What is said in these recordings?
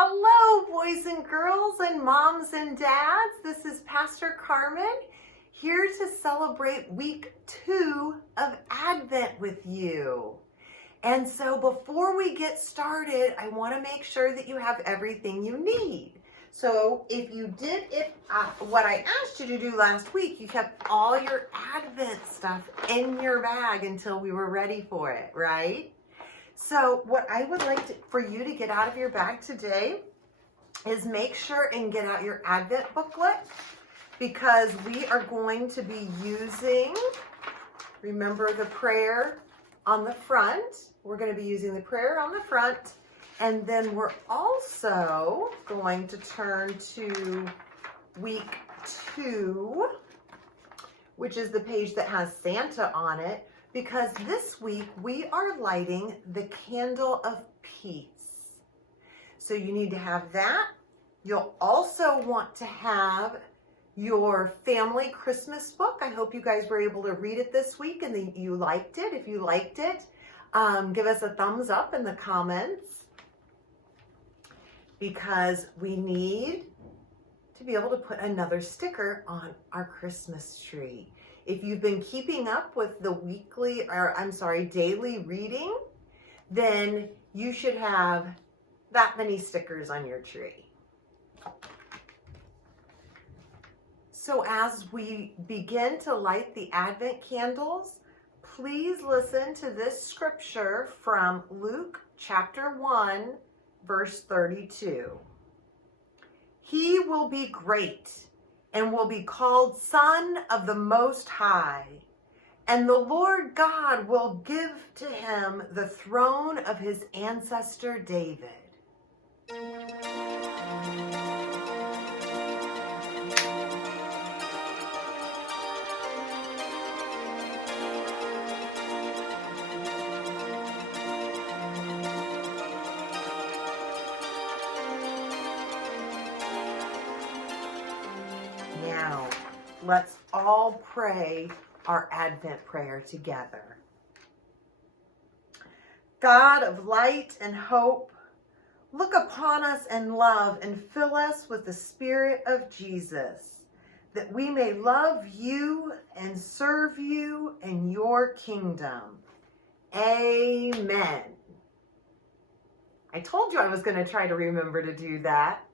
Hello, boys and girls and moms and dads. This is Pastor Carmen here to celebrate week 2 of Advent with you. And so before we get started, I want to make sure that you have everything you need. So if you did what I asked you to do last week, you kept all your Advent stuff in your bag until we were ready for it, right? So what I would like for you to get out of your bag today is make sure and get out your Advent booklet, because we are going to be using, remember the prayer on the front. We're going to be using the prayer on the front, and then we're also going to turn to week 2, which is the page that has Santa on it. Because this week we are lighting the candle of peace. So you need to have that. You'll also want to have your family Christmas book. I hope you guys were able to read it this week and that you liked it. If you liked it, give us a thumbs up in the comments, because we need to be able to put another sticker on our Christmas tree. If you've been keeping up with the daily reading, then you should have that many stickers on your tree. So as we begin to light the Advent candles, please listen to this scripture from Luke chapter 1, verse 32. He will be great and will be called Son of the Most High. And the Lord God will give to him the throne of his ancestor David. Now, let's all pray our Advent prayer together. God of light and hope, look upon us in love and fill us with the Spirit of Jesus, that we may love you and serve you in your kingdom. Amen. I told you I was going to try to remember to do that.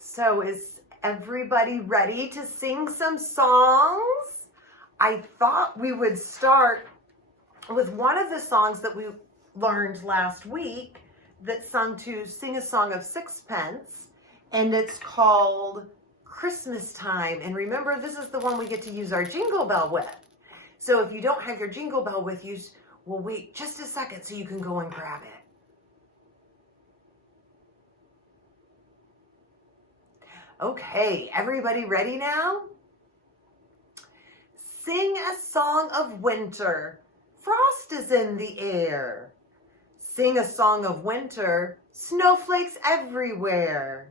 So is everybody ready to sing some songs? I thought we would start with one of the songs that we learned last week that's sung to Sing a Song of Sixpence, and it's called Christmas Time. And remember, this is the one we get to use our jingle bell with. So if you don't have your jingle bell with you, we'll wait just a second so you can go and grab it. Okay, everybody ready now? Sing a song of winter. Frost is in the air. Sing a song of winter. Snowflakes everywhere.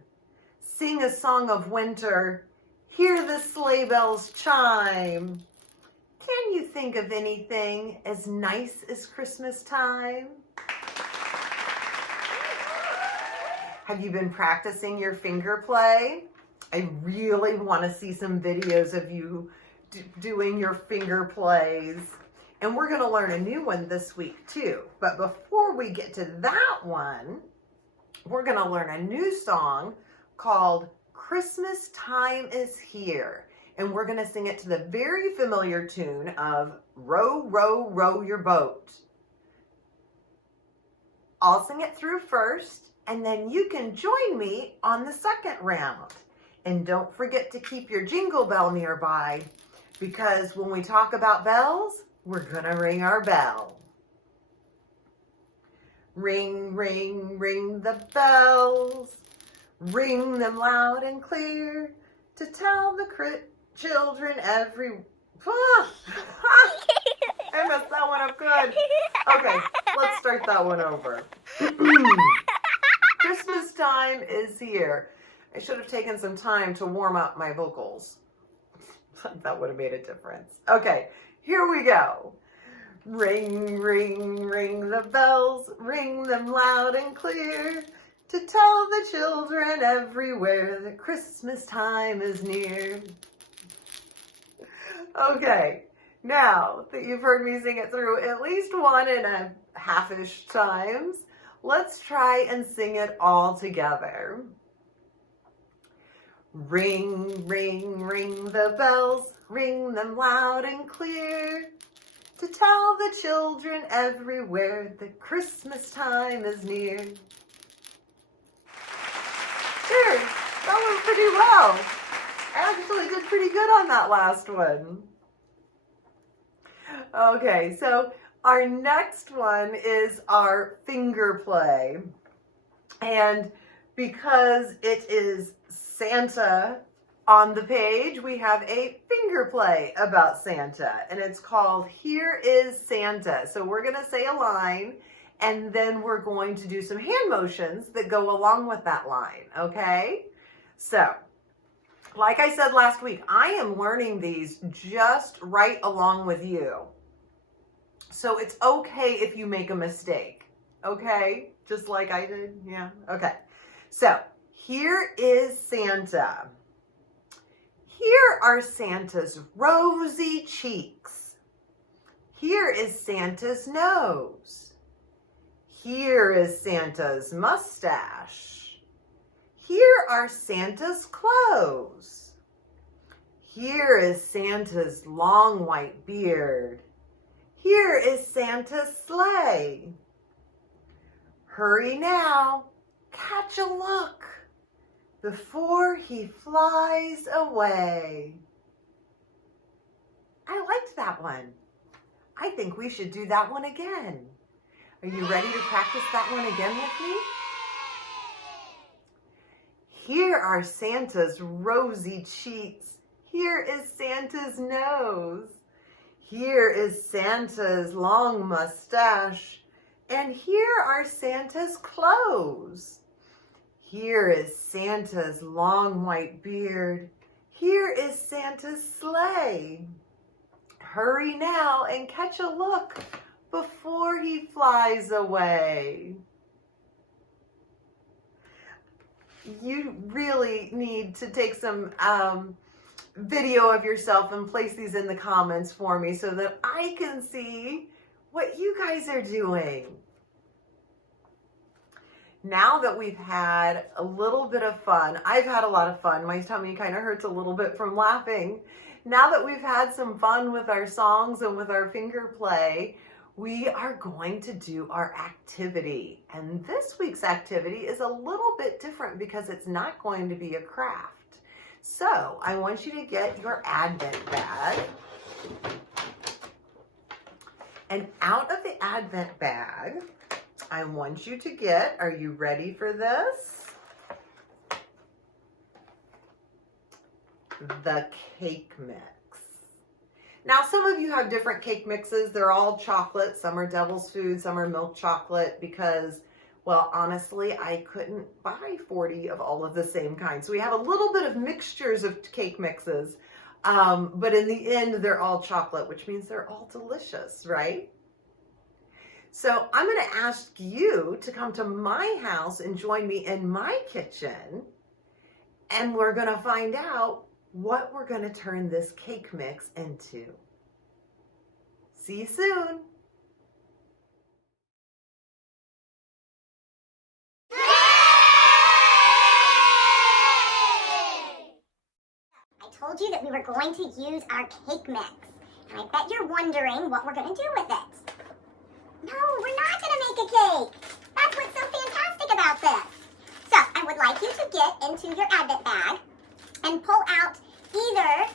Sing a song of winter. Hear the sleigh bells chime. Can you think of anything as nice as Christmas time? Have you been practicing your finger play? I really want to see some videos of you doing your finger plays. And we're going to learn a new one this week too. But before we get to that one, we're going to learn a new song called Christmas Time is Here. And we're going to sing it to the very familiar tune of Row, Row, Row Your Boat. I'll sing it through first, and then you can join me on the second round. And don't forget to keep your jingle bell nearby, because when we talk about bells, we're gonna ring our bell. Ring, ring, ring the bells. Ring them loud and clear to tell the children every... I messed that one up good. Okay, let's start that one over. Christmas time is here. I should have taken some time to warm up my vocals. That would have made a difference. Okay, Here we go. Ring, ring, ring the bells, ring them loud and clear, to tell the children everywhere that Christmas time is near. Okay, now that you've heard me sing it through at least 1.5-ish times, let's try and sing it all together. Ring, ring, ring the bells, ring them loud and clear, to tell the children everywhere that Christmas time is near. There, that went pretty well. I actually did pretty good on that last one. Okay, so our next one is our finger play. And because it is Santa on the page, we have a finger play about Santa, and it's called Here is Santa. So we're going to say a line, and then we're going to do some hand motions that go along with that line, okay? So, like I said last week, I am learning these just right along with you. So it's okay if you make a mistake, okay? Just like I did, yeah, okay. So, here is Santa. Here are Santa's rosy cheeks. Here is Santa's nose. Here is Santa's mustache. Here are Santa's clothes. Here is Santa's long white beard. Here is Santa's sleigh. Hurry now, catch a look before he flies away. I liked that one. I think we should do that one again. Are you ready to practice that one again with me? Here are Santa's rosy cheeks. Here is Santa's nose. Here is Santa's long mustache. And here are Santa's clothes. Here is Santa's long white beard. Here is Santa's sleigh. Hurry now and catch a look before he flies away. You really need to take some video of yourself and place these in the comments for me so that I can see what you guys are doing. Now that we've had a little bit of fun, I've had a lot of fun. My tummy kind of hurts a little bit from laughing. Now that we've had some fun with our songs and with our finger play, we are going to do our activity. And this week's activity is a little bit different because it's not going to be a craft. So I want you to get your Advent bag. And out of the Advent bag, I want you to get, are you ready for this? The cake mix. Now, some of you have different cake mixes. They're all chocolate. Some are devil's food, some are milk chocolate because, well, honestly, I couldn't buy 40 of all of the same kind. So we have a little bit of mixtures of cake mixes, but in the end, they're all chocolate, which means they're all delicious, right? So I'm going to ask you to come to my house and join me in my kitchen, and we're going to find out what we're going to turn this cake mix into. See you soon. I told you that we were going to use our cake mix, and I bet you're wondering what we're going to do with it. No, we're not going to make a cake. That's what's so fantastic about this. So I would like you to get into your Advent bag and pull out either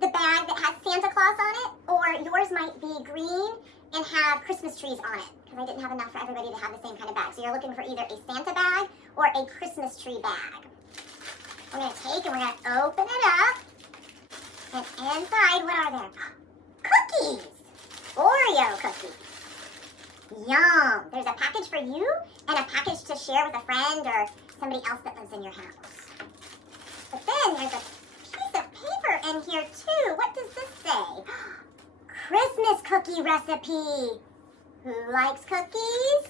the bag that has Santa Claus on it, or yours might be green and have Christmas trees on it, because I didn't have enough for everybody to have the same kind of bag. So you're looking for either a Santa bag or a Christmas tree bag. We're going to take and we're going to open it up. And inside, what are there? Cookies! Oreo cookies. Yum! There's a package for you and a package to share with a friend or somebody else that lives in your house. But then there's a piece of paper in here too. What does this say? Christmas cookie recipe. Who likes cookies?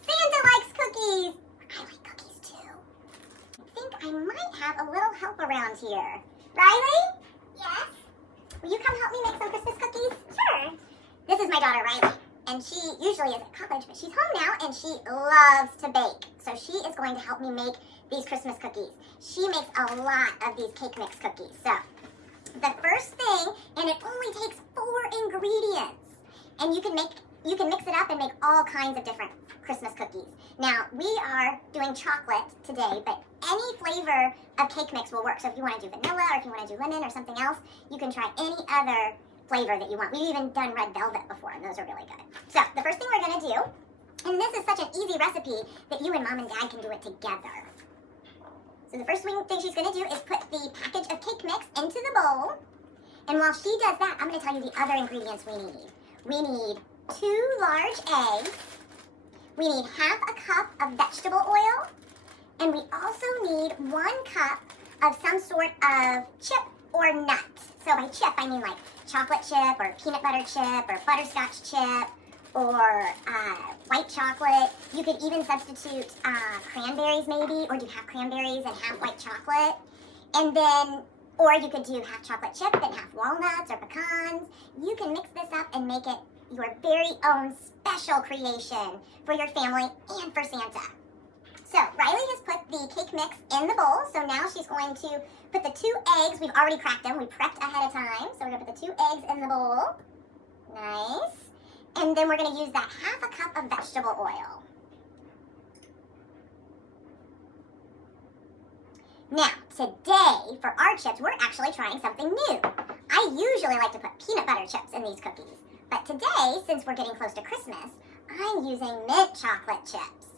Santa likes cookies. I like cookies too. I think I might have a little help around here. Riley? Yes? Will you come help me make some Christmas cookies? Sure. This is my daughter Riley, and she usually is at college, but she's home now and she loves to bake. So she is going to help me make these Christmas cookies. She makes a lot of these cake mix cookies. So the first thing, and it only takes 4 ingredients, and you can mix it up and make all kinds of different Christmas cookies. Now, we are doing chocolate today, but any flavor of cake mix will work. So if you want to do vanilla, or if you want to do lemon or something else, you can try any other flavor that you want. We've even done red velvet before, and those are really good. So the first thing we're going to do, and this is such an easy recipe that you and Mom and Dad can do it together. So the first thing she's going to do is put the package of cake mix into the bowl. And while she does that, I'm going to tell you the other ingredients we need. We need 2 large eggs. We need half a cup of vegetable oil. And we also need 1 cup of some sort of chip or nut. So by chip, I mean like chocolate chip or peanut butter chip or butterscotch chip or white chocolate. You could even substitute cranberries maybe, or do half cranberries and half white chocolate. And then, or you could do half chocolate chip and half walnuts or pecans. You can mix this up and make it your very own special creation for your family and for Santa. So Riley has put the cake mix in the bowl. So now she's going to put the 2 eggs. We've already cracked them. We prepped ahead of time. So we're going to put the 2 eggs in the bowl. Nice. And then we're going to use that half a cup of vegetable oil. Now, today, for our chips, we're actually trying something new. I usually like to put peanut butter chips in these cookies. But today, since we're getting close to Christmas, I'm using mint chocolate chips.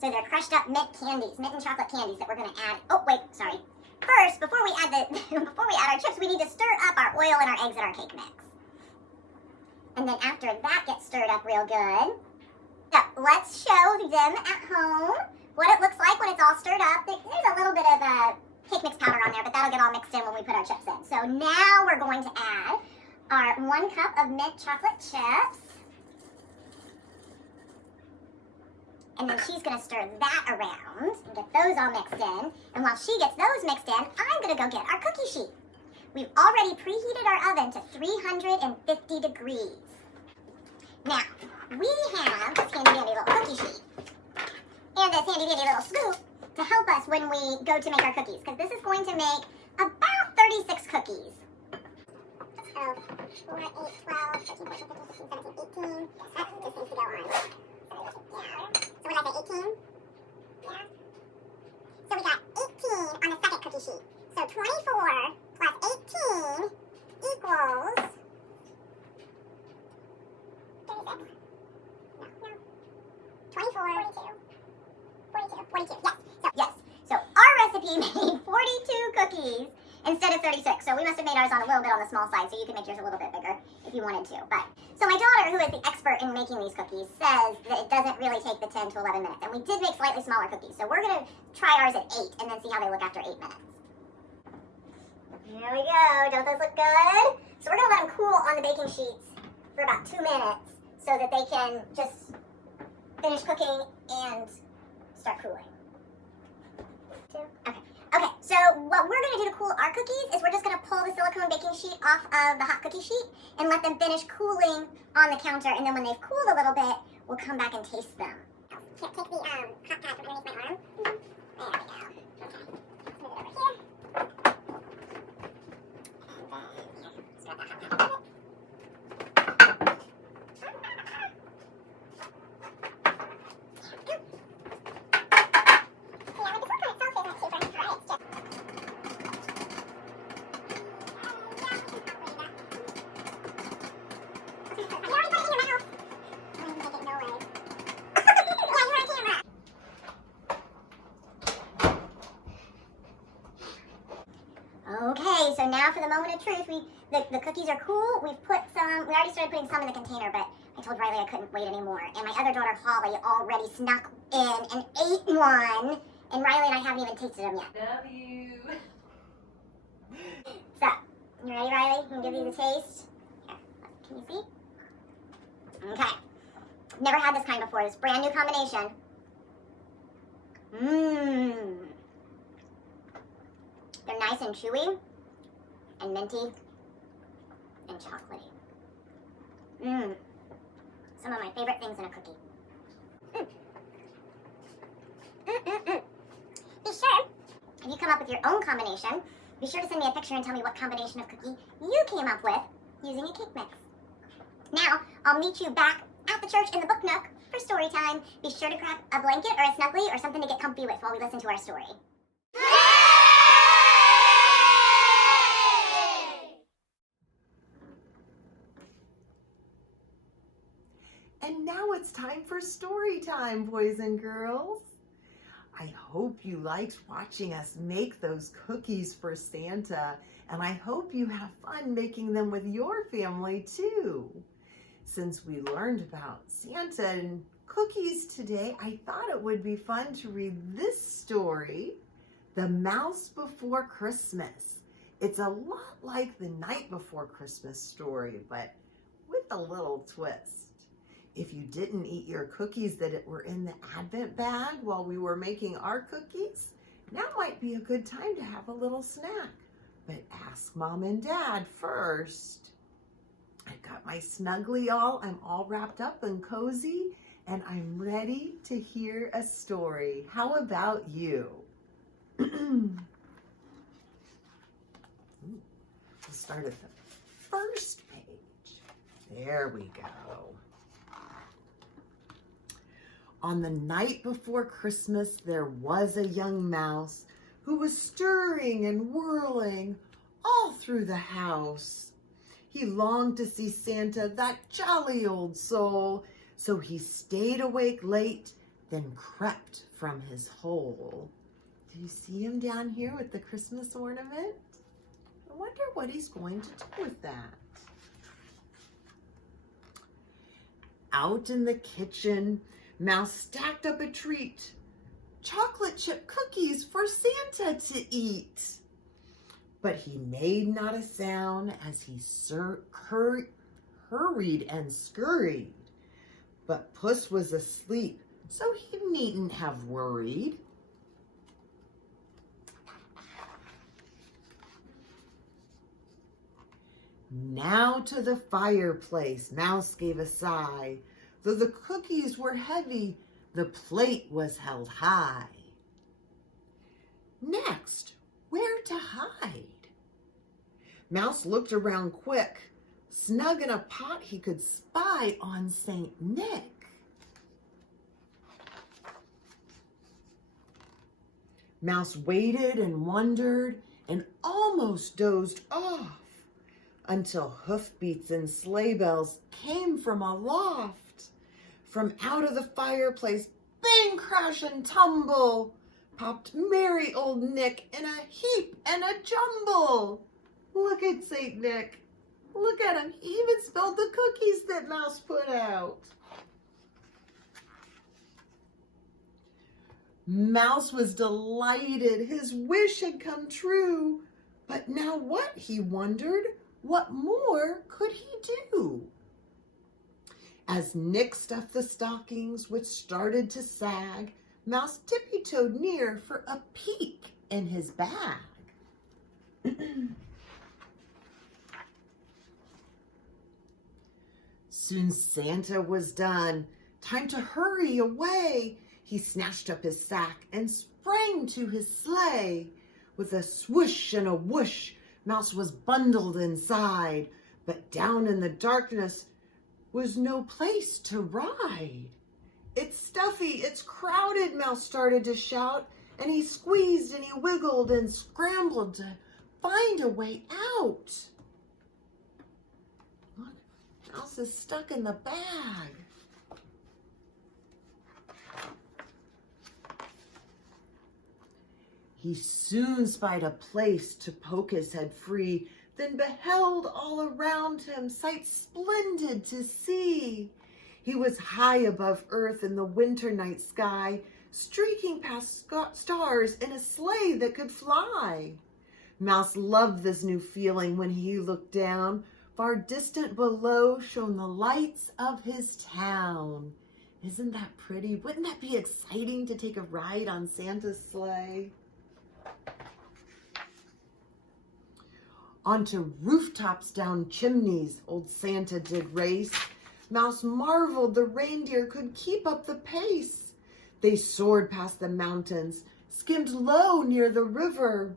So they're crushed up mint candies, mint and chocolate candies that we're going to add. Oh, wait, sorry. First, before we add our chips, we need to stir up our oil and our eggs and our cake mix. And then after that gets stirred up real good, so let's show them at home what it looks like when it's all stirred up. There's a little bit of cake mix powder on there, but that'll get all mixed in when we put our chips in. So now we're going to add our 1 cup of mint chocolate chips. And then she's going to stir that around and get those all mixed in. And while she gets those mixed in, I'm going to go get our cookie sheet. We've already preheated our oven to 350 degrees. Now, we have this handy-dandy little cookie sheet and this handy-dandy little scoop to help us when we go to make our cookies, because this is going to make about 36 cookies. So, 4, 8, 12, 13, 14, 15, 16, 17, 18. That just seems to go on. So, what did I say, 18? Yeah. So, we got 18 on the second cookie sheet. So, 24 plus 18 equals 36. No. 24. 42. Yes. So our recipe made 42 cookies instead of 36. So we must have made ours on a little bit on the small side, so you can make yours a little bit bigger if you wanted to. But so my daughter, who is the expert in making these cookies, says that it doesn't really take the 10 to 11 minutes. And we did make slightly smaller cookies. So we're going to try ours at 8 and then see how they look after 8 minutes. Here we go. Don't those look good? So we're going to let them cool on the baking sheets for about 2 minutes so that they can just finish cooking and start cooling. Okay, so what we're going to do to cool our cookies is we're just going to pull the silicone baking sheet off of the hot cookie sheet and let them finish cooling on the counter, and then when they've cooled a little bit, we'll come back and taste them. Take the hot pad from underneath my arm. There we go. Okay. Move it over here. And then spread that hot pad over it. Okay, so now for the moment of truth. The cookies are cool. We already started putting some in the container, but I told Riley I couldn't wait anymore. And my other daughter, Holly, already snuck in and ate one. And Riley and I haven't even tasted them yet. Love you. So, you ready, Riley? You can give these a taste? Here, Can you see? Okay. Never had this kind before. It's a brand new combination. Mmm. They're nice and chewy and minty and chocolatey. Mmm. Some of my favorite things in a cookie. Be sure, if you come up with your own combination, be sure to send me a picture and tell me what combination of cookie you came up with using a cake mix. Now, I'll meet you back at the church in the book nook for story time. Be sure to grab a blanket or a snuggly or something to get comfy with while we listen to our story. And now it's time for story time, boys and girls. I hope you liked watching us make those cookies for Santa, and I hope you have fun making them with your family too. Since we learned about Santa and cookies today, I thought it would be fun to read this story, The Mouse Before Christmas. It's a lot like the Night Before Christmas story, but with a little twist. If you didn't eat your cookies that were in the Advent bag while we were making our cookies, now might be a good time to have a little snack. But ask Mom and Dad first. I've got my snuggly I'm all wrapped up and cozy, and I'm ready to hear a story. How about you? We'll start at the first page. There we go. On the night before Christmas, there was a young mouse who was stirring and whirling all through the house. He longed to see Santa, that jolly old soul, so he stayed awake late, then crept from his hole. Do you see him down here with the Christmas ornament? I wonder what he's going to do with that. Out in the kitchen, Mouse stacked up a treat, chocolate chip cookies for Santa to eat. But he made not a sound as he hurried and scurried. But Puss was asleep, so he needn't have worried. Now to the fireplace, Mouse gave a sigh. Though the cookies were heavy, the plate was held high. Next, where to hide? Mouse looked around quick. Snug in a pot he could spy on Saint Nick. Mouse waited and wondered and almost dozed off until hoofbeats and sleigh bells came from aloft. From out of the fireplace, bang, crash, and tumble, popped merry old Nick in a heap and a jumble. Look at Saint Nick. Look at him. He even spilled the cookies that Mouse put out. Mouse was delighted. His wish had come true. But now what, he wondered? What more could he do? As Nick stuffed the stockings, which started to sag, Mouse tippy-toed near for a peek in his bag. Soon Santa was done. Time to hurry away. He snatched up his sack and sprang to his sleigh. With a swoosh and a whoosh, Mouse was bundled inside, but down in the darkness was no place to ride. It's stuffy, it's crowded, Mouse started to shout, and he squeezed and he wiggled and scrambled to find a way out. Look, Mouse is stuck in the bag. He soon spied a place to poke his head free, then beheld all around him sights splendid to see. He was high above earth in the winter night sky, streaking past stars in a sleigh that could fly. Mouse loved this new feeling when he looked down, Far distant below shone the lights of his town. Isn't that pretty? Wouldn't that be exciting to take a ride on Santa's sleigh? Onto rooftops, down chimneys, old Santa did race. Mouse marveled the reindeer could keep up the pace. They soared past the mountains, skimmed low near the river.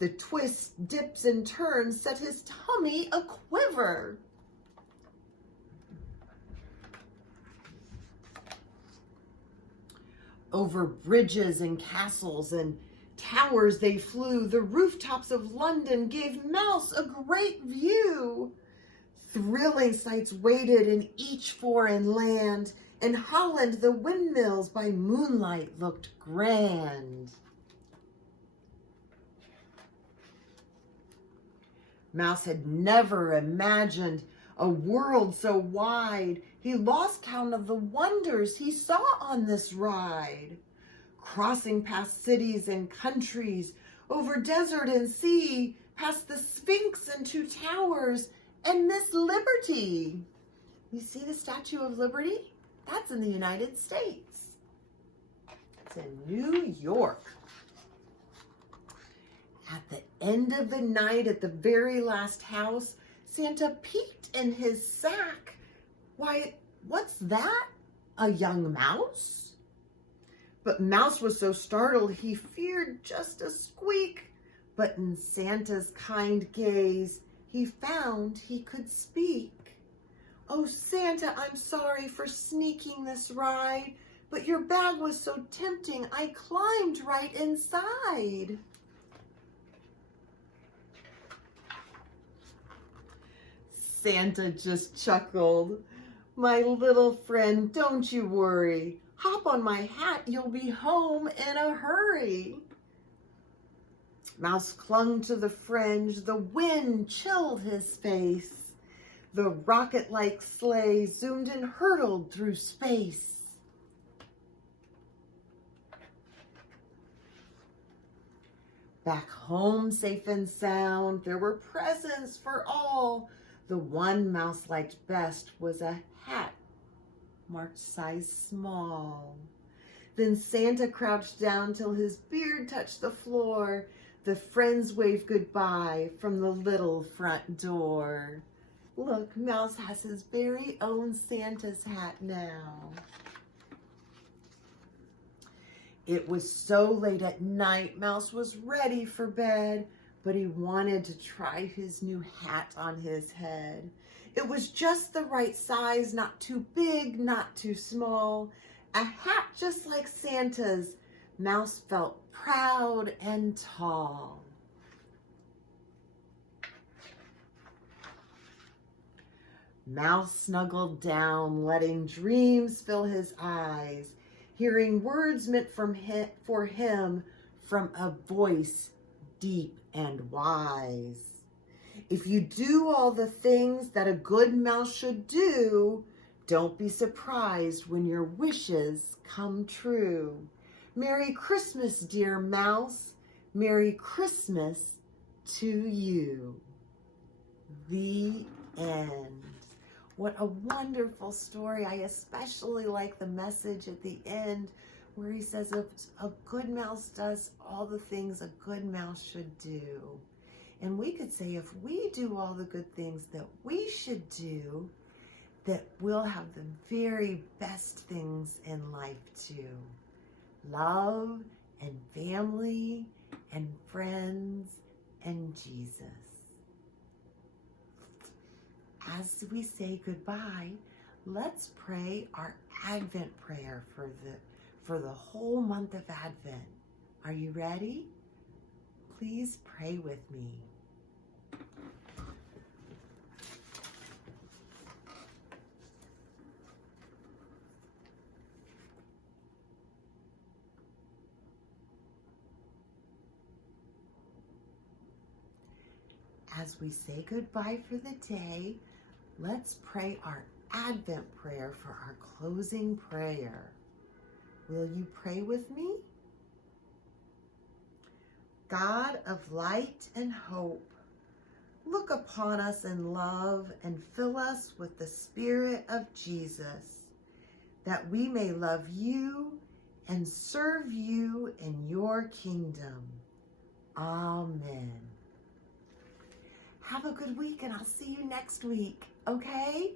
The twists, dips, and turns set his tummy a-quiver. Over bridges and castles and towers they flew. The rooftops of London gave Mouse a great view. Thrilling sights waited in each foreign land. In Holland, the windmills by moonlight looked grand. Mouse had never imagined a world so wide. He lost count of the wonders he saw on this ride. Crossing past cities and countries, over desert and sea, past the Sphinx and two towers, and Miss Liberty. You see the Statue of Liberty? That's in the United States. It's in New York. At the end of the night, at the very last house, Santa peeked in his sack. Why, what's that? A young mouse? But Mouse was so startled he feared just a squeak. But in Santa's kind gaze, he found he could speak. Oh, Santa, I'm sorry for sneaking this ride, but your bag was so tempting, I climbed right inside. Santa just chuckled. My little friend, don't you worry. Hop on my hat, you'll be home in a hurry. Mouse clung to the fringe, the wind chilled his face. The rocket-like sleigh zoomed and hurtled through space. Back home, safe and sound, there were presents for all. The one Mouse liked best was a hat marked size small. Then Santa crouched down till his beard touched the floor. The friends waved goodbye from the little front door. Look, Mouse has his very own Santa's hat now. It was so late at night, Mouse was ready for bed, but he wanted to try his new hat on his head. It was just the right size, not too big, not too small. A hat just like Santa's. Mouse felt proud and tall. Mouse snuggled down, letting dreams fill his eyes, hearing words meant for him from a voice deep and wise. If you do all the things that a good mouse should do, don't be surprised when your wishes come true. Merry Christmas, dear mouse. Merry Christmas to you. The end. What a wonderful story. I especially like the message at the end where he says a good mouse does all the things a good mouse should do. And we could say if we do all the good things that we should do, that we'll have the very best things in life too. Love and family and friends and Jesus. As we say goodbye, let's pray our Advent prayer for the whole month of Advent. Are you ready? Please pray with me. As we say goodbye for the day, let's pray our Advent prayer for our closing prayer. Will you pray with me? God of light and hope, look upon us in love and fill us with the Spirit of Jesus, that we may love you and serve you in your kingdom. Amen. Have a good week, and I'll see you next week, okay?